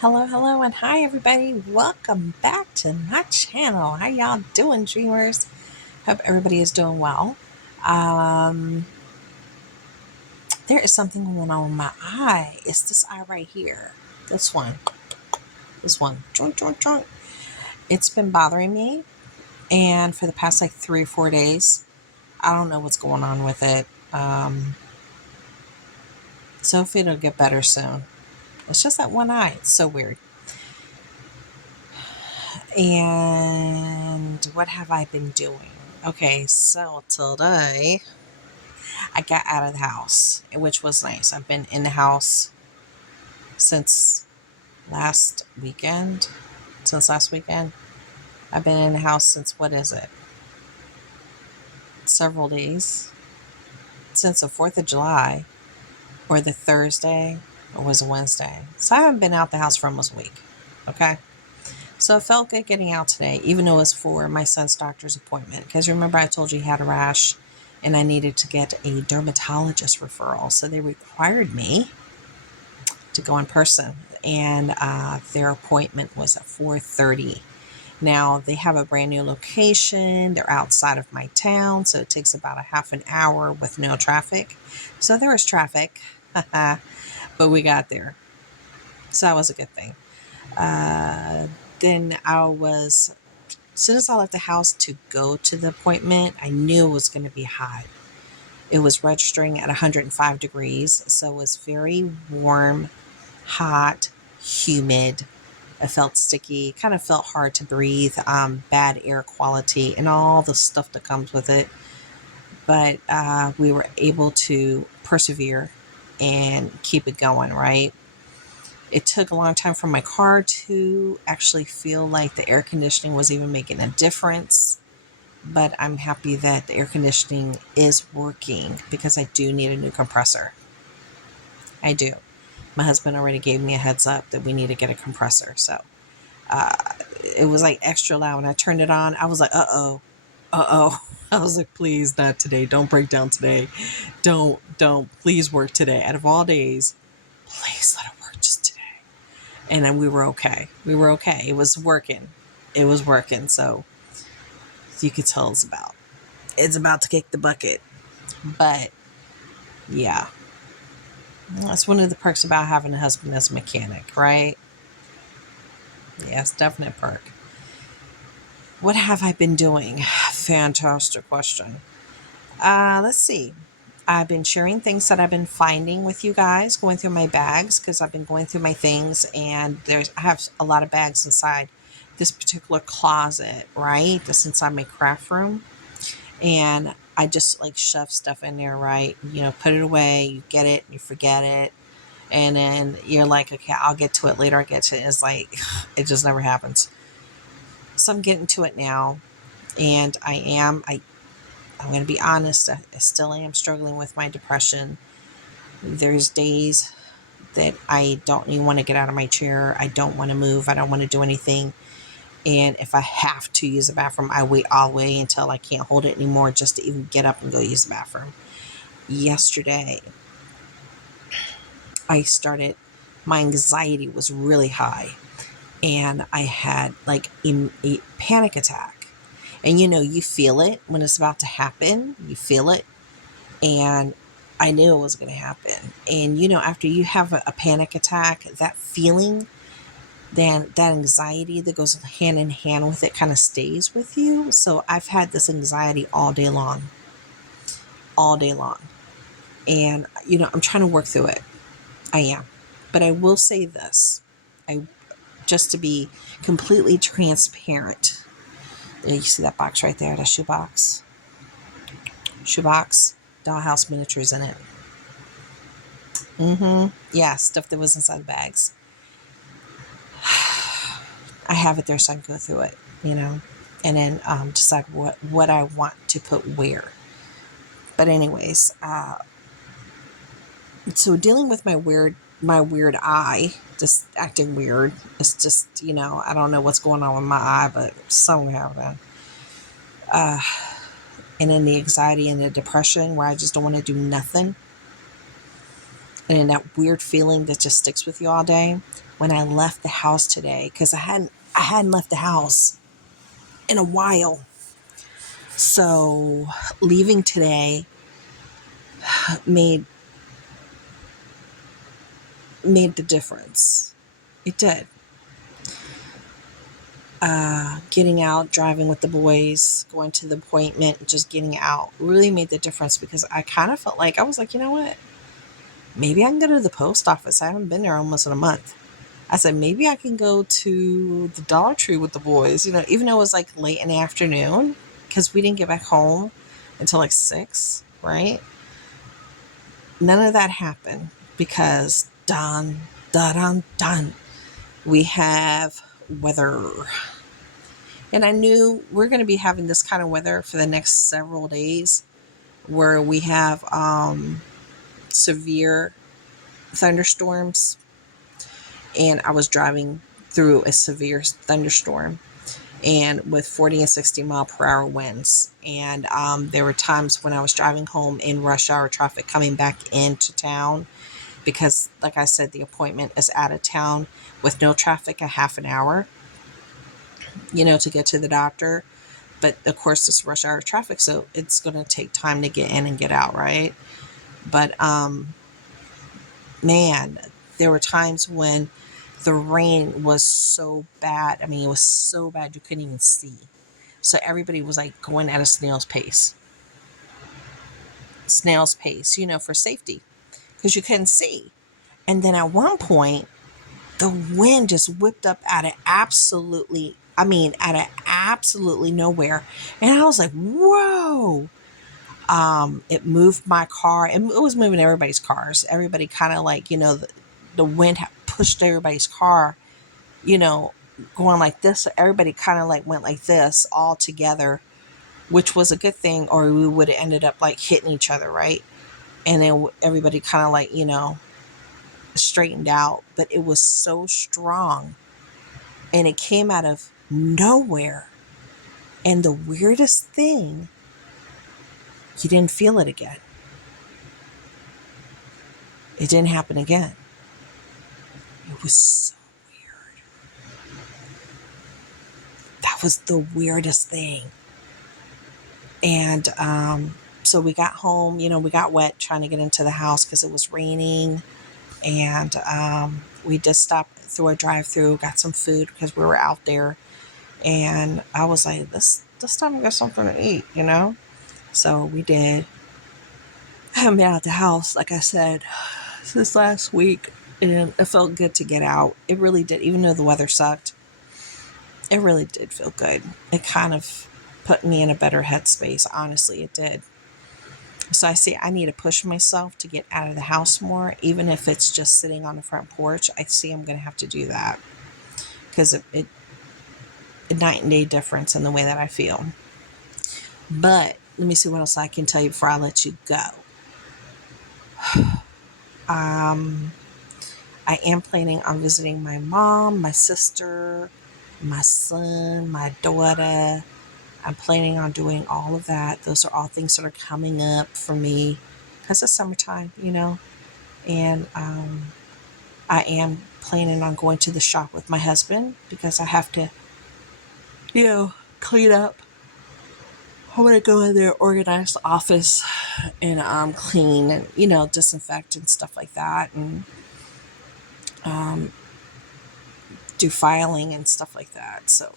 Hello, hello, and hi, everybody. Welcome back to my channel. How y'all doing, dreamers? Hope everybody is doing well. Um, there is something going on with my eye. It's this eye right here. This one. This one. Joint, joint, joint. It's been bothering me, and for the past like 3 or 4 days, I don't know what's going on with it. So hopefully it'll get better soon. It's just that one eye. It's so weird. And what have I been doing? Okay, so today I got out of the house, which was nice. I've been in the house since last weekend. Since last weekend. I've been in the house since, what is it? Several days. Since the 4th of July, or the Thursday, or was it Wednesday? So I haven't been out the house for almost a week. Okay? So it felt good getting out today, even though it was for my son's doctor's appointment. Because remember, I told you he had a rash and I needed to get a dermatologist referral. So they required me to go in person. And their appointment was at 4:30. Now, they have a brand new location. They're outside of my town, so it takes about a half an hour with no traffic. So there was traffic, but we got there. So that was a good thing. Uh, then as soon as I left the house to go to the appointment, I knew it was going to be hot. It was registering at 105 degrees, so it was very warm, hot, humid. It felt sticky, kind of felt hard to breathe, bad air quality, and all the stuff that comes with it. But we were able to persevere and keep it going, right? It took a long time for my car to actually feel like the air conditioning was even making a difference. But I'm happy that the air conditioning is working because I do need a new compressor. I do. My husband already gave me a heads up that we need to get a compressor. So uh, it was like extra loud. When I turned it on, I was like, uh-oh. I was like, please, not today. Don't break down today. Don't. Please work today. Out of all days, please let it work just today. And then we were okay. We were okay. It was working. It was working. So you could tell it's about to kick the bucket. But yeah, that's one of the perks about having a husband as a mechanic, right? Yes, definite perk. What have I been doing? Fantastic question. Let's see. I've been sharing things that I've been finding with you guys, going through my bags because I've been going through my things, and I have a lot of bags inside this particular closet, right? That's inside my craft room, and I just like shove stuff in there, right? Put it away, you get it, you forget it, and then you're like, okay, I'll get to it later. I get to it. It's like it just never happens. So I'm getting to it now, and I'm going to be honest. I still am struggling with my depression. There's days that I don't even want to get out of my chair. I don't want to move. I don't want to do anything. And if I have to use the bathroom, I wait all the way until I can't hold it anymore just to even get up and go use the bathroom. Yesterday, my anxiety was really high, and I had like a panic attack. And you feel it when it's about to happen. You feel it. And I knew it was going to happen. And after you have a panic attack, that feeling, then that anxiety that goes hand in hand with it kind of stays with you. So I've had this anxiety all day long. And, I'm trying to work through it. I am. But I will say this, just to be completely transparent. You see that box right there, that shoebox? Shoebox, dollhouse miniatures in it. Yeah, stuff that was inside bags. I have it there so I can go through it, and then decide what I want to put where. But anyways, so dealing with my weird eye, just acting weird. It's just, I don't know what's going on with my eye, but something happened. And then the anxiety and the depression where I just don't want to do nothing. and that weird feeling that just sticks with you all day. When I left the house today, because I hadn't left the house in a while. So leaving today made made the difference. It did. Getting out, driving with the boys, going to the appointment, just getting out really made the difference, because I kind of felt like, I was like, you know what? Maybe I can go to the post office. I haven't been there almost in a month. I said, maybe I can go to the Dollar Tree with the boys, even though it was like late in the afternoon, because we didn't get back home until like 6, right? None of that happened because dun, we have weather. And I knew we're going to be having this kind of weather for the next several days, where we have severe thunderstorms. And I was driving through a severe thunderstorm, and with 40 and 60 mile per hour winds. And there were times when I was driving home in rush hour traffic coming back into town, because, like I said, the appointment is out of town, with no traffic, a half an hour, to get to the doctor. But of course, it's rush hour traffic, so it's going to take time to get in and get out, right? But man, there were times when the rain was so bad. I mean, it was so bad you couldn't even see. So everybody was like going at a snail's pace, for safety, because you couldn't see. And then at one point, the wind just whipped up out of absolutely nowhere. And I was like, whoa. It moved my car, and it was moving everybody's cars. Everybody kind of like, the wind had pushed everybody's car, you know, going like this. So everybody kind of like went like this all together, which was a good thing, or we would have ended up like hitting each other, right? And then everybody kind of like, straightened out. But it was so strong, and it came out of nowhere. And the weirdest thing, you didn't feel it again. It didn't happen again. It was so weird. That was the weirdest thing. And so we got home, we got wet trying to get into the house because it was raining. And we just stopped through a drive-through, got some food because we were out there. And I was like, this time we got something to eat. So we did. I haven't been out the house, like I said, since last week. And it felt good to get out. It really did. Even though the weather sucked, it really did feel good. It kind of put me in a better headspace. Honestly, it did. So I see I need to push myself to get out of the house more, even if it's just sitting on the front porch. I see I'm going to have to do that, because it a night and day difference in the way that I feel. But let me see what else I can tell you before I let you go. I am planning on visiting my mom, my sister, my son, my daughter. I'm planning on doing all of that. Those are all things that are coming up for me because it's summertime. And I am planning on going to the shop with my husband because I have to, clean up. I want to go in there, organize the office, and clean and, disinfect and stuff like that. And do filing and stuff like that. So,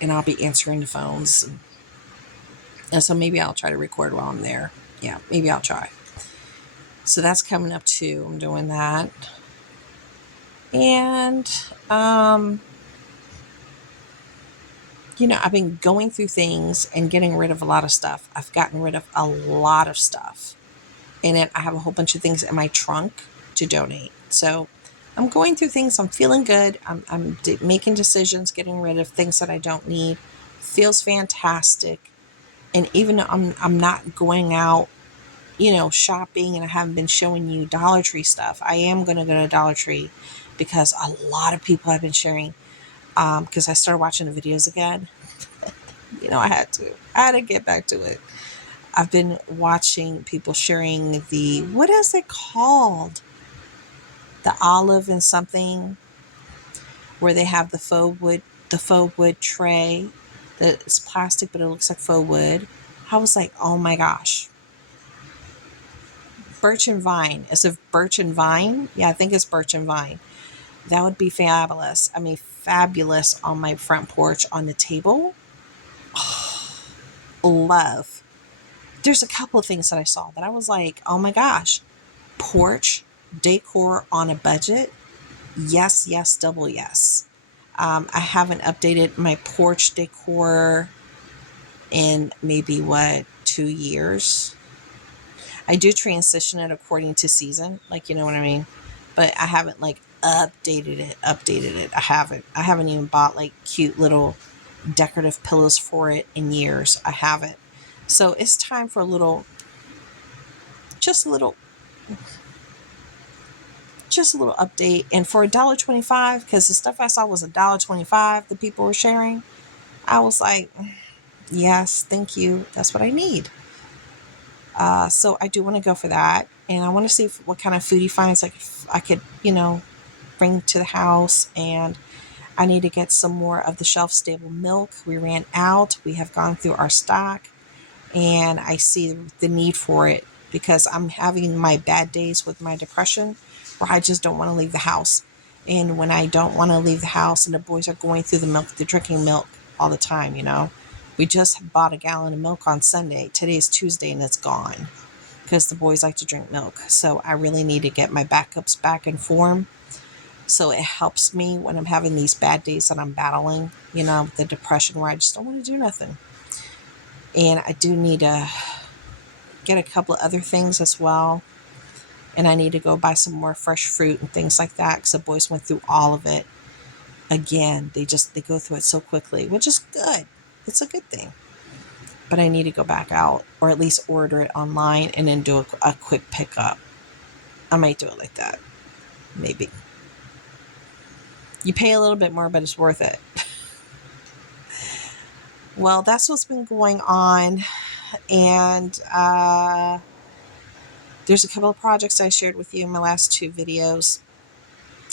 and I'll be answering the phones. And so maybe I'll try to record while I'm there. Yeah, maybe I'll try. So that's coming up too. I'm doing that. And, I've been going through things and getting rid of a lot of stuff. I've gotten rid of a lot of stuff. And then I have a whole bunch of things in my trunk to donate. So I'm going through things. I'm feeling good. I'm making decisions, getting rid of things that I don't need. Feels fantastic. And even though I'm not going out, shopping, and I haven't been showing you Dollar Tree stuff, I am going to go to Dollar Tree because a lot of people have been sharing, because I started watching the videos again. I had to get back to it. I've been watching people sharing what is it called? the olive and something, where they have the faux wood tray. It's plastic, but it looks like faux wood. I was like, oh my gosh. Birch and Vine. Is it Birch and Vine? Yeah, I think it's Birch and Vine. That would be fabulous. I mean, fabulous on my front porch on the table. Love. There's a couple of things that I saw that I was like, oh my gosh. Porch decor on a budget. Yes, yes, double yes. I haven't updated my porch decor in maybe 2 years. I do transition it according to season, like, you know what I mean? But I haven't like updated it. I haven't even bought like cute little decorative pillows for it in years. I haven't. So it's time for just a little just a little update. And for $1.25, because the stuff I saw was $1.25 that people were sharing, I was like, yes, thank you. That's what I need. So I do want to go for that. And I want to see what kind of foodie finds I could, bring to the house. And I need to get some more of the shelf stable milk. We ran out. We have gone through our stock. And I see the need for it because I'm having my bad days with my depression where I just don't want to leave the house. And when I don't want to leave the house and the boys are going through the milk, they're drinking milk all the time, We just bought a gallon of milk on Sunday. Today's Tuesday and it's gone because the boys like to drink milk. So I really need to get my backups back in form. So it helps me when I'm having these bad days that I'm battling, the depression where I just don't want to do nothing. And I do need to get a couple of other things as well. And I need to go buy some more fresh fruit and things like that because the boys went through all of it. Again, they go through it so quickly, which is good. It's a good thing. But I need to go back out or at least order it online and then do a quick pickup. I might do it like that. Maybe. You pay a little bit more, but it's worth it. Well, that's what's been going on. And there's a couple of projects I shared with you in my last 2 videos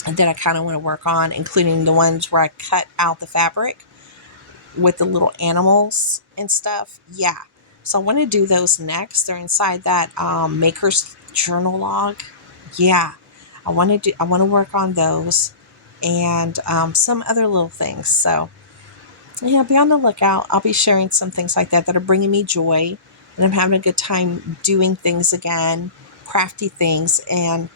that I kind of want to work on, including the ones where I cut out the fabric with the little animals and stuff. Yeah. So I want to do those next. They're inside that Maker's Journal log. Yeah. I want to work on those and some other little things. So yeah, be on the lookout. I'll be sharing some things like that are bringing me joy, and I'm having a good time doing things again, crafty things, and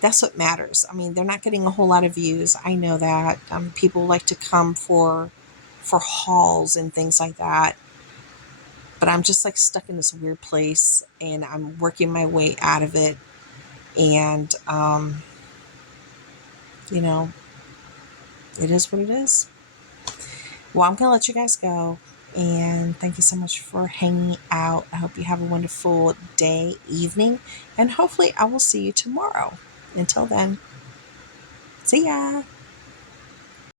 that's what matters. I mean, they're not getting a whole lot of views. I know that. People like to come for hauls and things like that, but I'm just like stuck in this weird place, and I'm working my way out of it. And it is what it is. Well, I'm going to let you guys go. And thank you so much for hanging out. I hope you have a wonderful day, evening, and hopefully I will see you tomorrow. Until then, see ya.